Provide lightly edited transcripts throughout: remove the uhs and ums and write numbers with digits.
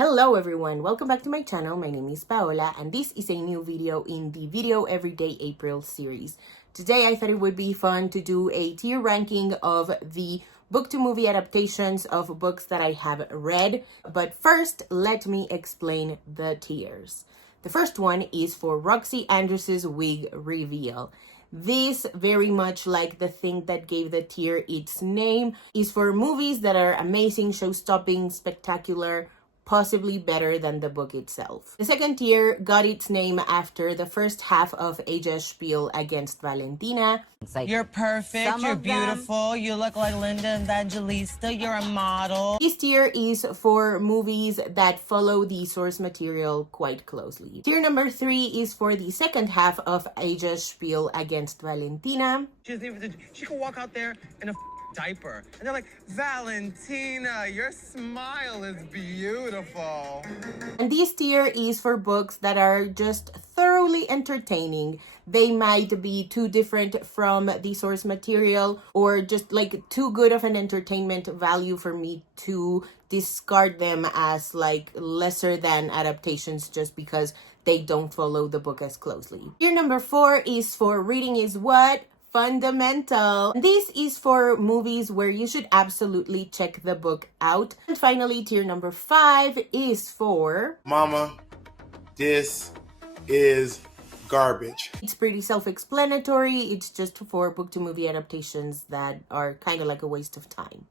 Hello everyone, welcome back to my channel. My name is Paola and this is a new video in the Video Everyday April series. Today I thought it would be fun to do a tier ranking of the book to movie adaptations of books that I have read. But first, let me explain the tiers. The first one is for Roxy Andrews's wig reveal. This, very much like the thing that gave the tier its name, is for movies that are amazing, show-stopping, spectacular, possibly better than the book itself. The second tier got its name after the first half of Aja's spiel against Valentina. You're perfect, you're beautiful, you look like Linda Evangelista, you're a model. This tier is for movies that follow the source material quite closely. Tier number 3 is for the second half of Aja's spiel against Valentina. She can walk out there in a diaper and they're like, Valentina, your smile is beautiful. And this tier is for books that are just thoroughly entertaining. They might be too different from the source material or just like too good of an entertainment value for me to discard them as like lesser than adaptations just because they don't follow the book as closely. Tier number 4 is for Reading is What? Fundamental. This is for movies where you should absolutely check the book out. And finally, tier number 5 is for Mama, this is garbage. It's pretty self-explanatory. It's just for book to movie adaptations that are kind of like a waste of time.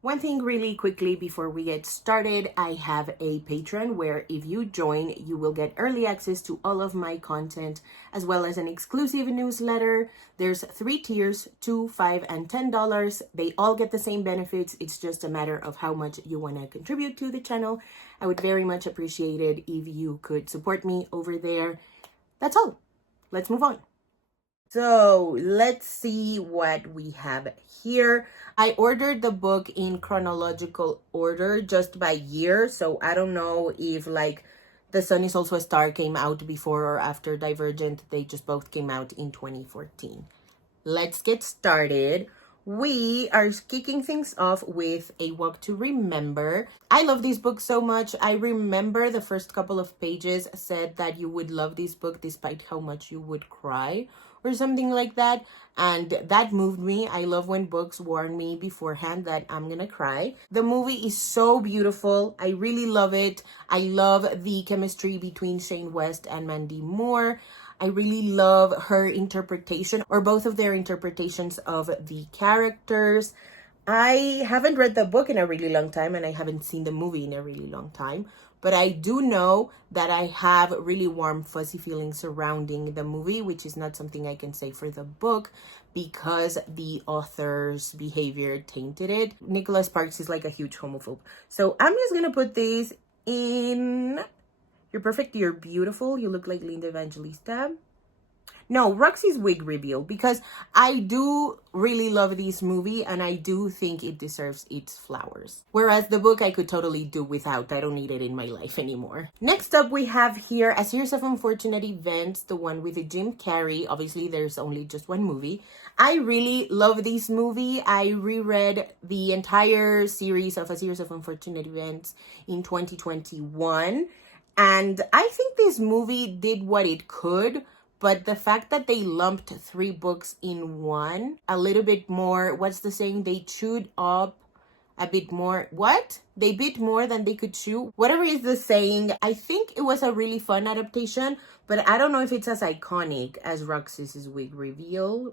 One thing really quickly before we get started, I have a Patreon where if you join, you will get early access to all of my content as well as an exclusive newsletter. There's 3 tiers, $2, $5, and $10. They all get the same benefits. It's just a matter of how much you want to contribute to the channel. I would very much appreciate it if you could support me over there. That's all. Let's move on. So let's see what we have here. I ordered the book in chronological order just by year. So I don't know if like The Sun Is Also a Star came out before or after Divergent. They just both came out in 2014. Let's get started. We are kicking things off with A Walk to Remember. I love this book so much. I remember the first couple of pages said that you would love this book despite how much you would cry or something like that. And that moved me. I love when books warn me beforehand that I'm gonna cry. The movie is so beautiful. I really love it. I love the chemistry between Shane West and Mandy Moore. I really love her interpretation, or both of their interpretations of the characters. I haven't read the book in a really long time, and I haven't seen the movie in a really long time. But I do know that I have really warm, fuzzy feelings surrounding the movie, which is not something I can say for the book because the author's behavior tainted it. Nicholas Sparks is like a huge homophobe. So I'm just going to put this in You're Perfect, You're Beautiful. You look like Linda Evangelista. No, Roxy's wig reveal, because I do really love this movie and I do think it deserves its flowers. Whereas the book I could totally do without. I don't need it in my life anymore. Next up, we have here A Series of Unfortunate Events, the one with Jim Carrey. Obviously, there's only just one movie. I really love this movie. I reread the entire series of A Series of Unfortunate Events in 2021. And I think this movie did what it could. But the fact that they lumped 3 books in one, a little bit more, what's the saying? They chewed up a bit more. What? They bit more than they could chew. Whatever is the saying. I think it was a really fun adaptation, but I don't know if it's as iconic as Roxy's wig reveal.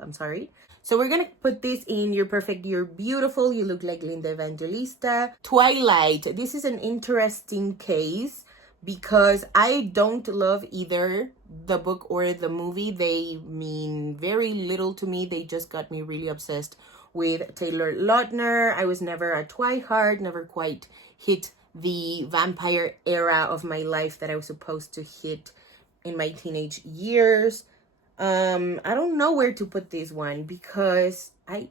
I'm sorry. So we're going to put this in You're Perfect, You're Beautiful. You look like Linda Evangelista. Twilight. This is an interesting case, because I don't love either the book or the movie. They mean very little to me. They just got me really obsessed with Taylor Lautner. I was never a Twilight, never quite hit the vampire era of my life that I was supposed to hit in my teenage years. I don't know where to put this one because I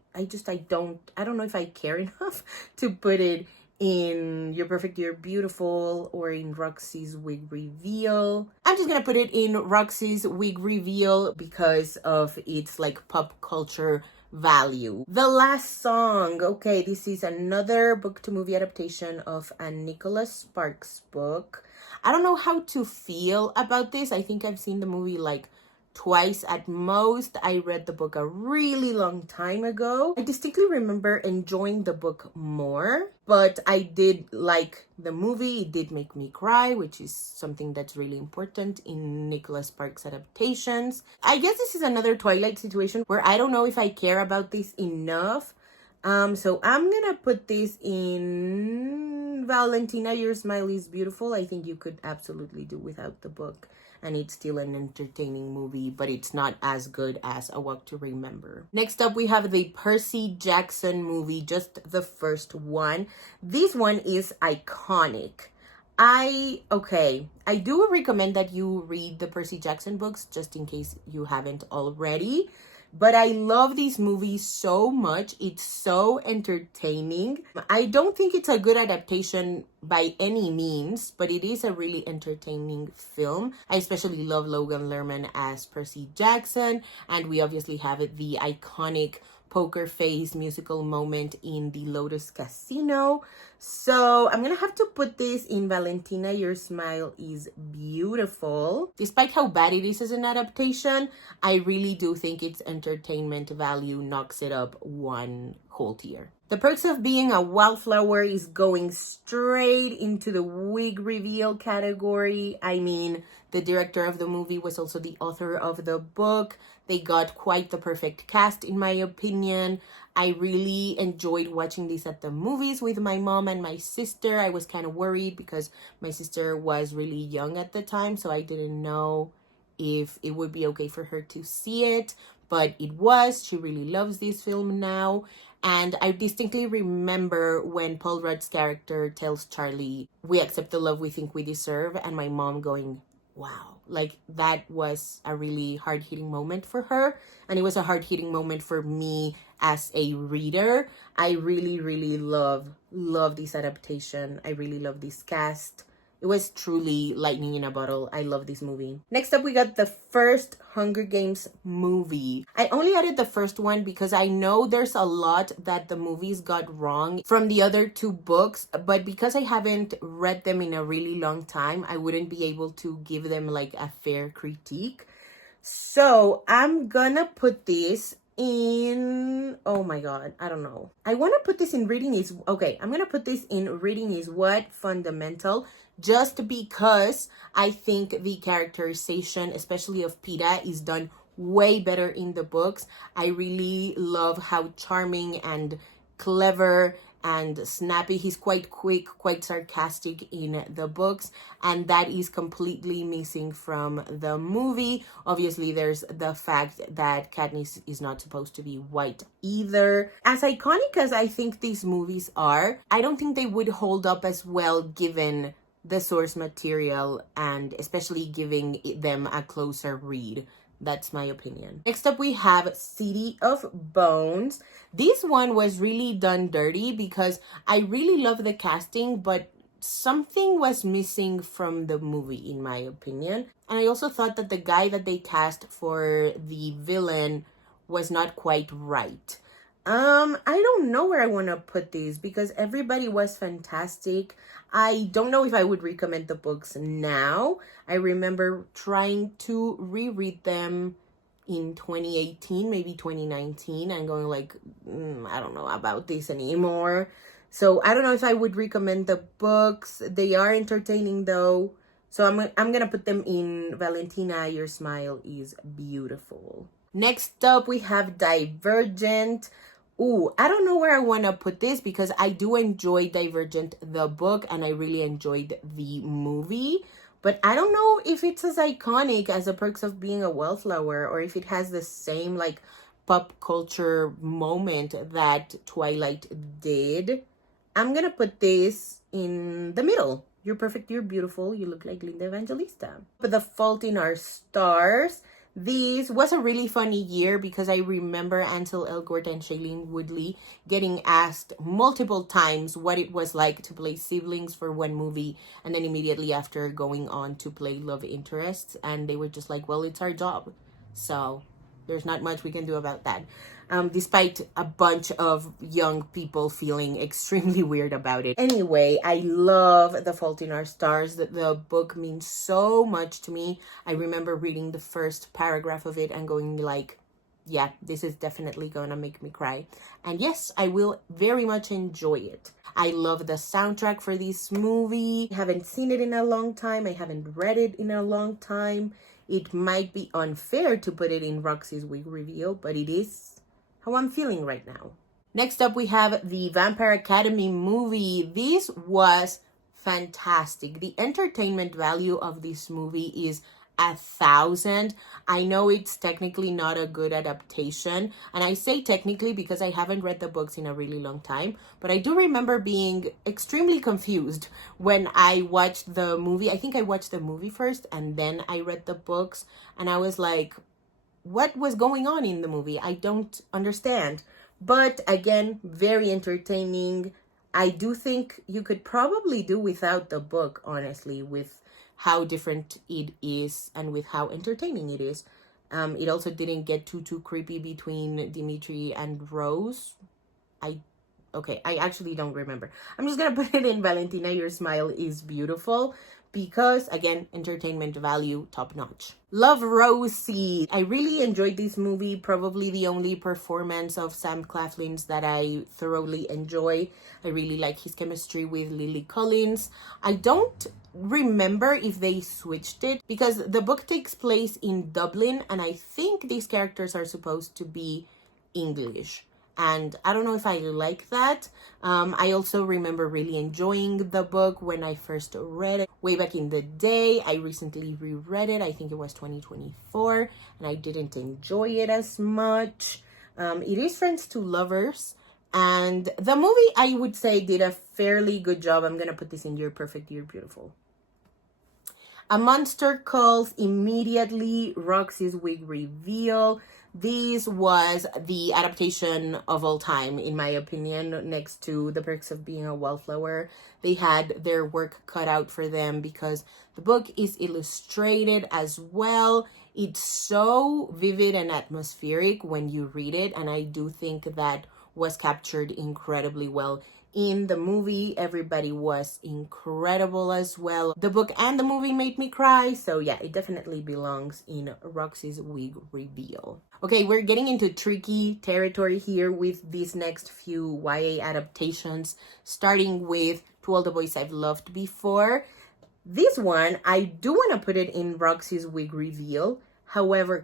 don't know if I care enough to put it in You're Perfect, You're Beautiful or in Roxy's wig reveal. I'm just gonna put it in Roxy's wig reveal because of its like pop culture value. The Last Song. Okay, this is another book to movie adaptation of a Nicholas Sparks book. I don't know how to feel about this. I think I've seen the movie like twice at most. I read the book a really long time ago. I distinctly remember enjoying the book more, but I did like the movie. It did make me cry, which is something that's really important in Nicholas Sparks adaptations. I guess this is another Twilight situation where I don't know if I care about this enough. So I'm gonna put this in Valentina, Your Smile is Beautiful. I think you could absolutely do without the book, and it's still an entertaining movie, but it's not as good as A Walk to Remember. Next up, we have the Percy Jackson movie, just the first one. This one is iconic. I do recommend that you read the Percy Jackson books just in case you haven't already. But I love these movies so much. It's so entertaining. I don't think it's a good adaptation by any means, but it is a really entertaining film. I especially love Logan Lerman as Percy Jackson, and we obviously have the iconic poker face musical moment in the Lotus Casino. So I'm gonna have to put this in Valentina, Your Smile is Beautiful. Despite how bad it is as an adaptation, I really do think its entertainment value knocks it up one whole tier. The Perks of Being a Wallflower is going straight into the wig reveal category. I mean, the director of the movie was also the author of the book. They got quite the perfect cast, in my opinion. I really enjoyed watching this at the movies with my mom and my sister. I was kind of worried because my sister was really young at the time, so I didn't know if it would be okay for her to see it, but it was. She really loves this film now. And I distinctly remember when Paul Rudd's character tells Charlie, "We accept the love we think we deserve," and my mom going, wow, like that was a really hard-hitting moment for her, and it was a hard-hitting moment for me as a reader. I really, really love this adaptation. I really love this cast. It was truly lightning in a bottle. I love this movie. Next up, we got the first Hunger Games movie. I only added the first one because I know there's a lot that the movies got wrong from the other two books, but because I haven't read them in a really long time, I wouldn't be able to give them like a fair critique. So I'm gonna put this in, oh my god, I don't know. I want to put this in Reading is, okay, I'm gonna put this in Reading is What Fundamental, just because I think the characterization, especially of Peta, is done way better in the books. I really love how charming and clever and snappy. He's quite quick, quite sarcastic in the books, and that is completely missing from the movie. Obviously, there's the fact that Katniss is not supposed to be white either. As iconic as I think these movies are, I don't think they would hold up as well given the source material and especially giving them a closer read. That's my opinion. Next up, we have City of Bones. This one was really done dirty because I really love the casting, but something was missing from the movie, in my opinion. And I also thought that the guy that they cast for the villain was not quite right. I don't know where I want to put these because everybody was fantastic. I don't know if I would recommend the books now. I remember trying to reread them in 2018, maybe 2019, and going like, I don't know about this anymore. So I don't know if I would recommend the books. They are entertaining though. So I'm gonna put them in Valentina, Your Smile is Beautiful. Next up, we have Divergent. Ooh, I don't know where I want to put this because I do enjoy Divergent, the book, and I really enjoyed the movie. But I don't know if it's as iconic as The Perks of Being a Wallflower or if it has the same like pop culture moment that Twilight did. I'm going to put this in the middle. You're perfect, you're beautiful, you look like Linda Evangelista. But The Fault in Our Stars. This was a really funny year because I remember Ansel Elgort and Shailene Woodley getting asked multiple times what it was like to play siblings for one movie and then immediately after going on to play love interests, and they were just like, well, it's our job. So There's not much we can do about that. Despite a bunch of young people feeling extremely weird about it. Anyway, I love The Fault in Our Stars. The book means so much to me. I remember reading the first paragraph of it and going like, yeah, this is definitely gonna make me cry. And yes, I will very much enjoy it. I love the soundtrack for this movie. I haven't seen it in a long time. I haven't read it in a long time. It might be unfair to put it in Roxy's wig reveal, but it is how I'm feeling right now. Next up, we have the Vampire Academy movie. This was fantastic. The entertainment value of this movie is 1,000. I know it's technically not a good adaptation, and I say technically because I haven't read the books in a really long time, but I do remember being extremely confused when I watched the movie. I think I watched the movie first and then I read the books, and I was like, what was going on in the movie? I don't understand. But again, very entertaining. I do think you could probably do without the book, honestly, with how different it is and with how entertaining it is. It also didn't get too creepy between Dimitri and Rose. I actually don't remember. I'm just gonna put it in Valentina, your smile is beautiful, because again, entertainment value top notch. Love Rosie. I really enjoyed this movie. Probably the only performance of Sam Claflin's that I thoroughly enjoy. I really like his chemistry with Lily Collins. I don't remember if they switched it because the book takes place in Dublin and I think these characters are supposed to be English. And I don't know if I like that. I also remember really enjoying the book when I first read it way back in the day. I recently reread it. I think it was 2024, and I didn't enjoy it as much. It is Friends to Lovers, and the movie I would say did a fairly good job. I'm gonna put this in Your Perfect, You're Beautiful. A Monster Calls Immediately, Roxy's wig reveal. This was the adaptation of all time, in my opinion, next to The Perks of Being a Wallflower. They had their work cut out for them because the book is illustrated as well. It's so vivid and atmospheric when you read it, and I do think that was captured incredibly well in the movie. Everybody was incredible as well. The book and the movie made me cry, so yeah, it definitely belongs in Roxy's wig reveal. Okay, we're getting into tricky territory here with these next few YA adaptations, starting with To All the Boys I've Loved Before. This one, I do want to put it in Roxy's wig reveal. However,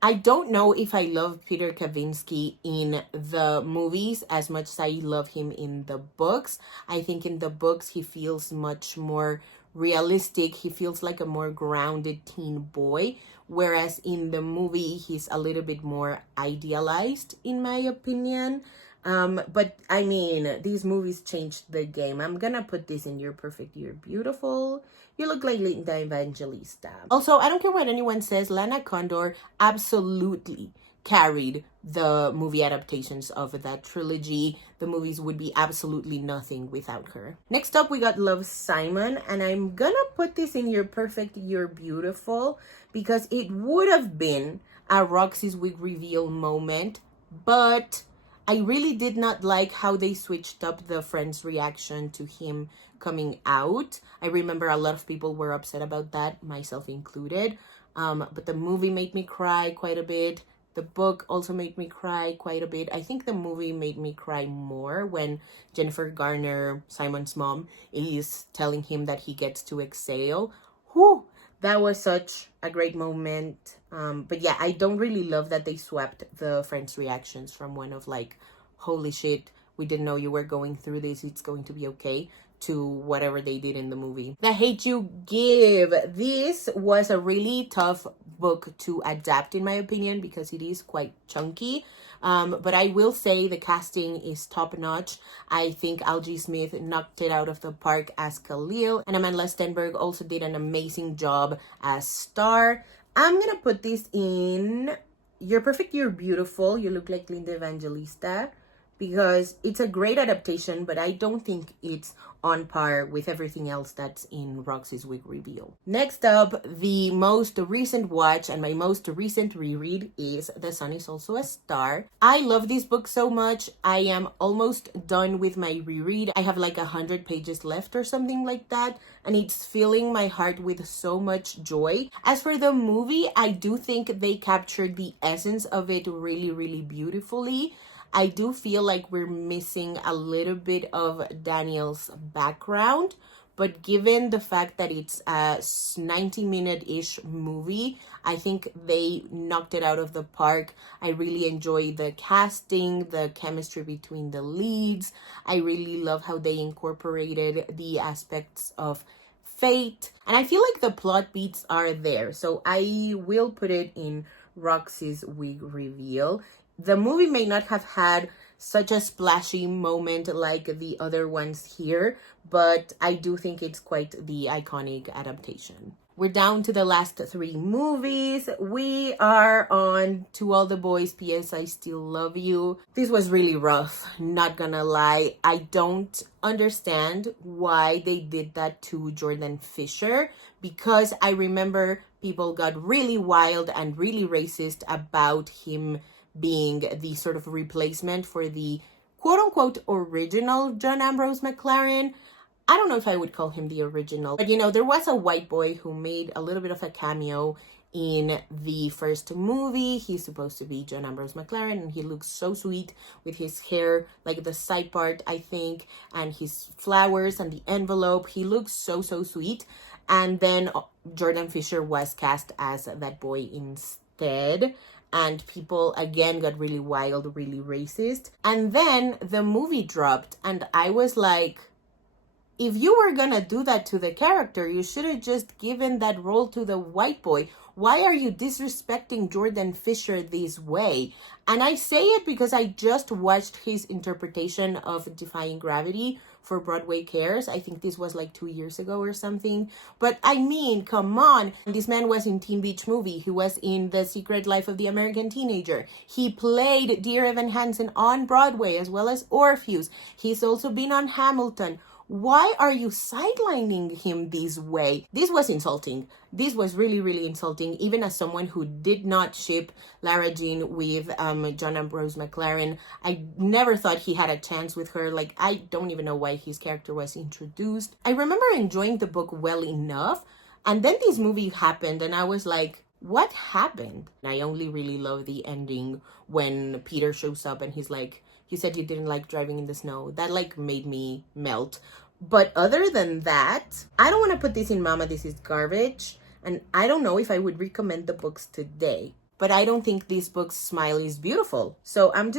I don't know if I love Peter Kavinsky in the movies as much as I love him in the books. I think in the books he feels much more realistic. He feels like a more grounded teen boy, whereas in the movie he's a little bit more idealized, in my opinion. But I mean, these movies changed the game. I'm gonna put this in Your Perfect, You're Beautiful. You look like Linda Evangelista. Also, I don't care what anyone says, Lana Condor absolutely carried the movie adaptations of that trilogy. The movies would be absolutely nothing without her. Next up, we got Love, Simon, and I'm gonna put this in Your Perfect, You're Beautiful because it would have been a Roxy's wig reveal moment, but I really did not like how they switched up the friends' reaction to him coming out. I remember a lot of people were upset about that, myself included. But the movie made me cry quite a bit. The book also made me cry quite a bit. I think the movie made me cry more when Jennifer Garner, Simon's mom, is telling him that he gets to exhale. Whew! That was such a great moment. But yeah, I don't really love that they swapped the friends' reactions from one of like, holy shit, we didn't know you were going through this, it's going to be okay, to whatever they did in the movie. The Hate You Give. This was a really tough book to adapt, in my opinion, because it is quite chunky. But I will say the casting is top notch. I think Algie Smith knocked it out of the park as Khalil, and Amanda Stenberg also did an amazing job as Star. I'm gonna put this in You're Perfect, You're Beautiful. You look like Linda Evangelista, because it's a great adaptation, but I don't think it's on par with everything else that's in Roxy's wig reveal. Next up, the most recent watch and my most recent reread is The Sun Is Also a Star. I love this book so much. I am almost done with my reread. I have like 100 pages left or something like that, and it's filling my heart with so much joy. As for the movie, I do think they captured the essence of it really, really beautifully. I do feel like we're missing a little bit of Daniel's background, but given the fact that it's a 90-minute-ish movie, I think they knocked it out of the park. I really enjoy the casting, the chemistry between the leads. I really love how they incorporated the aspects of fate, and I feel like the plot beats are there, so I will put it in Roxy's wig reveal. The movie may not have had such a splashy moment like the other ones here, but I do think it's quite the iconic adaptation. We're down to the last 3 movies. We are on To All the Boys, P.S. I Still Love You. This was really rough, not gonna lie. I don't understand why they did that to Jordan Fisher, because I remember people got really wild and really racist about him being the sort of replacement for the quote-unquote original John Ambrose McLaren. I don't know if I would call him the original, but there was a white boy who made a little bit of a cameo in the first movie. He's supposed to be John Ambrose McLaren, and he looks so sweet with his hair, like the side part, I think, and his flowers and the envelope. He looks so, so sweet. And then Jordan Fisher was cast as that boy instead. And people again got really wild, really racist. And then the movie dropped, and I was like, if you were gonna do that to the character, you should have just given that role to the white boy. Why are you disrespecting Jordan Fisher this way? And I say it because I just watched his interpretation of Defying Gravity for Broadway Cares. I think this was like 2 years ago or something. But I mean, come on. This man was in Teen Beach Movie. He was in The Secret Life of the American Teenager. He played Dear Evan Hansen on Broadway as well as Orpheus. He's also been on Hamilton. Why are you sidelining him this way? This was insulting. This was really, really insulting, even as someone who did not ship Lara Jean with John Ambrose McLaren. I never thought he had a chance with her. Like, I don't even know why his character was introduced. I remember enjoying the book well enough, and then this movie happened, and I was like, what happened? And I only really love the ending when Peter shows up and he's like, you said you didn't like driving in the snow. That like made me melt. But other than that, I don't want to put this in Mama, This Is Garbage. And I don't know if I would recommend the books today. But I don't think this book's smile is beautiful. So I'm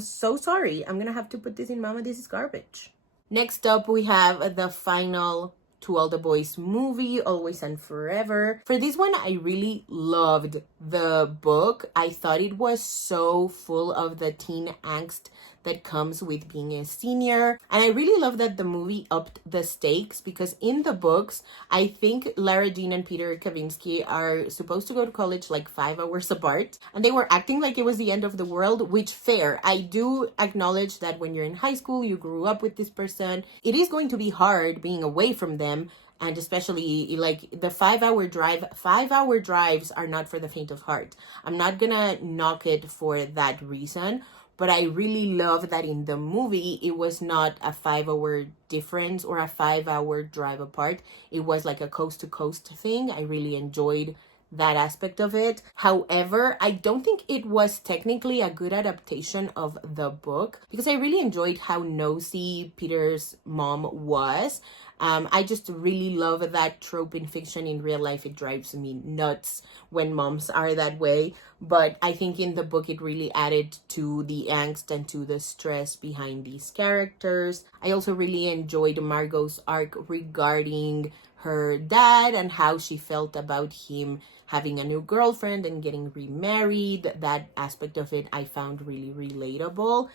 so sorry. I'm gonna have to put this in Mama, This Is Garbage. Next up, we have the final To All the Boys movie, Always and Forever. For this one, I really loved the book. I thought it was so full of the teen angst that comes with being a senior. And I really love that the movie upped the stakes, because in the books, I think Lara Jean and Peter Kavinsky are supposed to go to college like 5 hours apart. And they were acting like it was the end of the world, which fair. I do acknowledge that when you're in high school, you grew up with this person. It is going to be hard being away from them. And especially like the 5-hour drive, 5-hour drives are not for the faint of heart. I'm not gonna knock it for that reason. But I really love that in the movie, it was not a 5-hour difference or a 5-hour drive apart. It was like a coast to coast thing. I really enjoyed that aspect of it. However, I don't think it was technically a good adaptation of the book, because I really enjoyed how nosy Peter's mom was. I just really love that trope in fiction. In real life, it drives me nuts when moms are that way. But I think in the book, it really added to the angst and to the stress behind these characters. I also really enjoyed Margot's arc regarding her dad and how she felt about him having a new girlfriend and getting remarried. That aspect of it I found really relatable.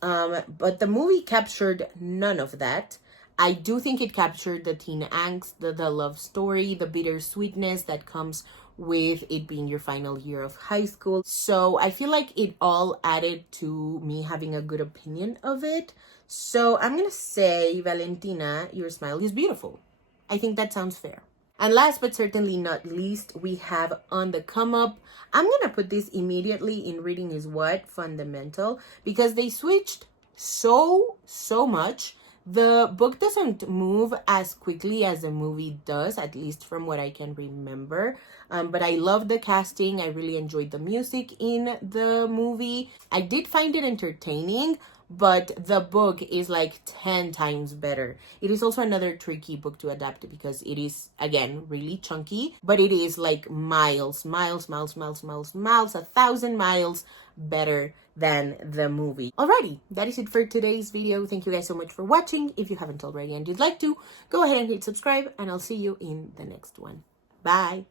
But the movie captured none of that. I do think it captured the teen angst, the love story, the bittersweetness that comes with it being your final year of high school. So I feel like it all added to me having a good opinion of it. So I'm gonna say, Valentina, your smile is beautiful. I think that sounds fair. And last but certainly not least, we have On the Come Up. I'm gonna put this immediately in Reading is What, Fundamental, because they switched so much. The book doesn't move as quickly as the movie does, at least from what I can remember. But I love the casting. I really enjoyed the music in the movie. I did find it entertaining, but the book is like 10 times better. It is also another tricky book to adapt because it is, again, really chunky, but it is like miles, 1,000 miles better than the movie. Alrighty, that is it for today's video. Thank you guys so much for watching. If you haven't already and you'd like to, go ahead and hit subscribe, and I'll see you in the next one. Bye.